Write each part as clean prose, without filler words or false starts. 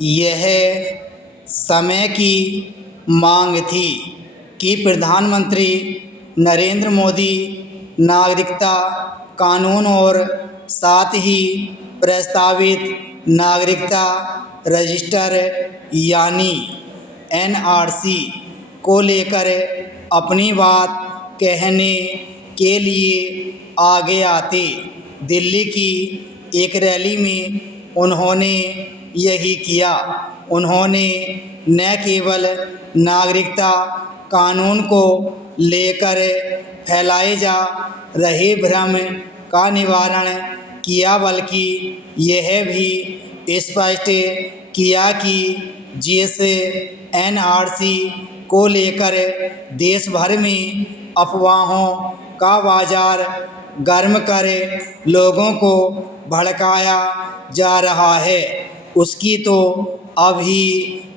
यह समय की मांग थी कि प्रधानमंत्री नरेंद्र मोदी नागरिकता कानून और साथ ही प्रस्तावित नागरिकता रजिस्टर यानी एनआरसी को लेकर अपनी बात कहने के लिए आगे आते। दिल्ली की एक रैली में उन्होंने यही किया। उन्होंने न केवल नागरिकता कानून को लेकर फैलाए जा रहे भ्रम का निवारण किया, बल्कि यह भी स्पष्ट किया कि जिस एनआरसी को लेकर देश भर में अफवाहों का बाजार गर्म कर लोगों को भड़काया जा रहा है, उसकी तो अभी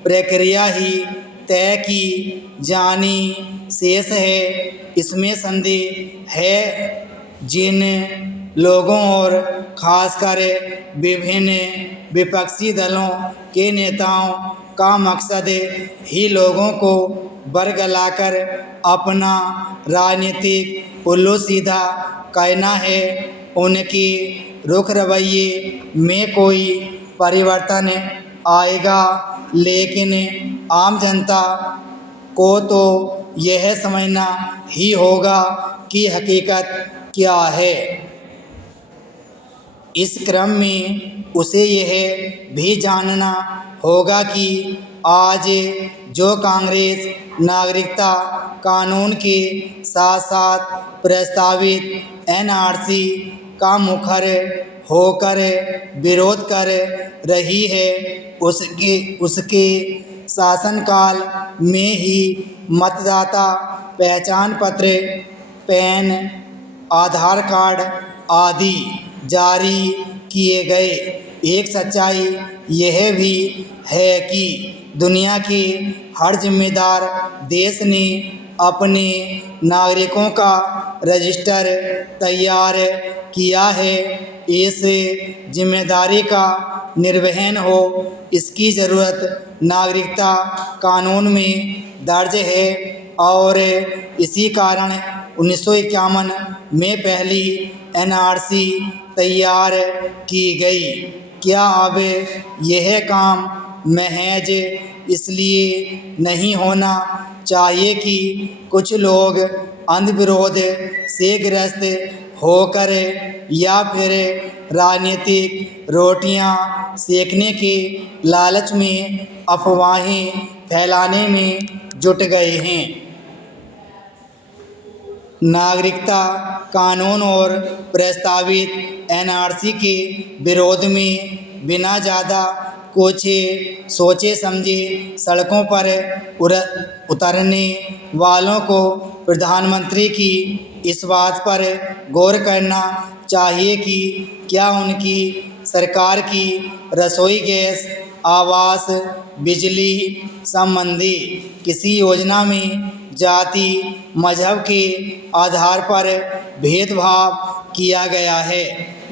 प्रक्रिया ही तय की जानी शेष है। इसमें संदेह है जिन लोगों और खासकर विभिन्न विपक्षी दलों के नेताओं का मकसद ही लोगों को बरगलाकर अपना राजनीतिक उल्लू सीधा करना है, उनके रुख रवैये में कोई परिवर्तन आएगा, लेकिन आम जनता को तो यह समझना ही होगा कि हकीकत क्या है। इस क्रम में उसे यह भी जानना होगा कि आज जो कांग्रेस नागरिकता कानून के साथ साथ प्रस्तावित एनआरसी का मुखर होकर विरोध कर रही है, उसके शासनकाल में ही मतदाता पहचान पत्र, पैन, आधार कार्ड आदि जारी किए गए। एक सच्चाई यह भी है कि दुनिया के हर जिम्मेदार देश ने अपने नागरिकों का रजिस्टर तैयार किया है। इस जिम्मेदारी का निर्वहन हो, इसकी ज़रूरत नागरिकता कानून में दर्ज है और इसी कारण 1951 में पहली एनआरसी तैयार की गई। क्या अब यह काम महज इसलिए नहीं होना चाहिए कि कुछ लोग अंधविरोध से ग्रस्त होकर या फिर राजनीतिक रोटियां सेकने के लालच में अफवाहें फैलाने में जुट गए हैं। नागरिकता कानून और प्रस्तावित एनआरसी के विरोध में बिना ज़्यादा कुछ सोचे समझे सड़कों पर उतरने वालों को प्रधानमंत्री की इस बात पर गौर करना चाहिए कि क्या उनकी सरकार की रसोई गैस, आवास, बिजली संबंधी किसी योजना में जाति मजहब के आधार पर भेदभाव किया गया है।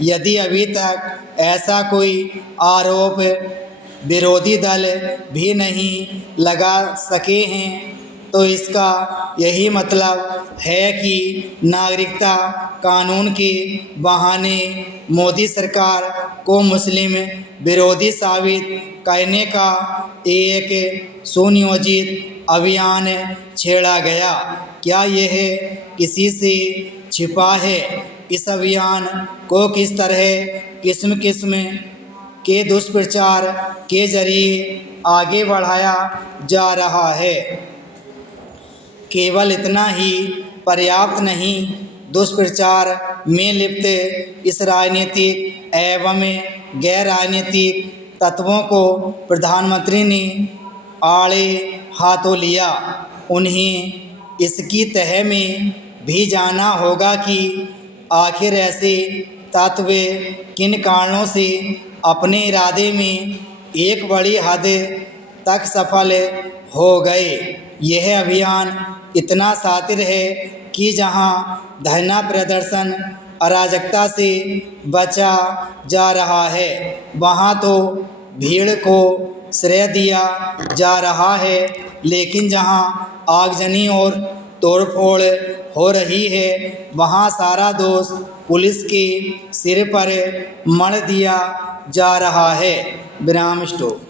यदि अभी तक ऐसा कोई आरोप विरोधी दल भी नहीं लगा सके हैं, तो इसका यही मतलब है कि नागरिकता कानून के बहाने मोदी सरकार को मुस्लिम विरोधी साबित करने का एक सुनियोजित अभियान छेड़ा गया। क्या यह किसी से छिपा है? इस अभियान को किस तरह किस्म किस्म के दुष्प्रचार के जरिए आगे बढ़ाया जा रहा है? केवल इतना ही पर्याप्त नहीं, दुष्प्रचार में लिप्त इस राजनीतिक एवं गैर राजनीतिक तत्वों को प्रधानमंत्री ने आड़े हाथों लिया। उन्हें इसकी तह में भी जाना होगा कि आखिर ऐसे तत्व किन कारणों से अपने इरादे में एक बड़ी हद तक सफल हो गए। यह अभियान इतना शातिर है कि जहां धरना प्रदर्शन अराजकता से बचा जा रहा है, वहां तो भीड़ को श्रेय दिया जा रहा है, लेकिन जहां आगजनी और तोड़फोड़ हो रही है वहां सारा दोष पुलिस के सिर पर मढ़ दिया जा रहा है। विराम स्टॉप।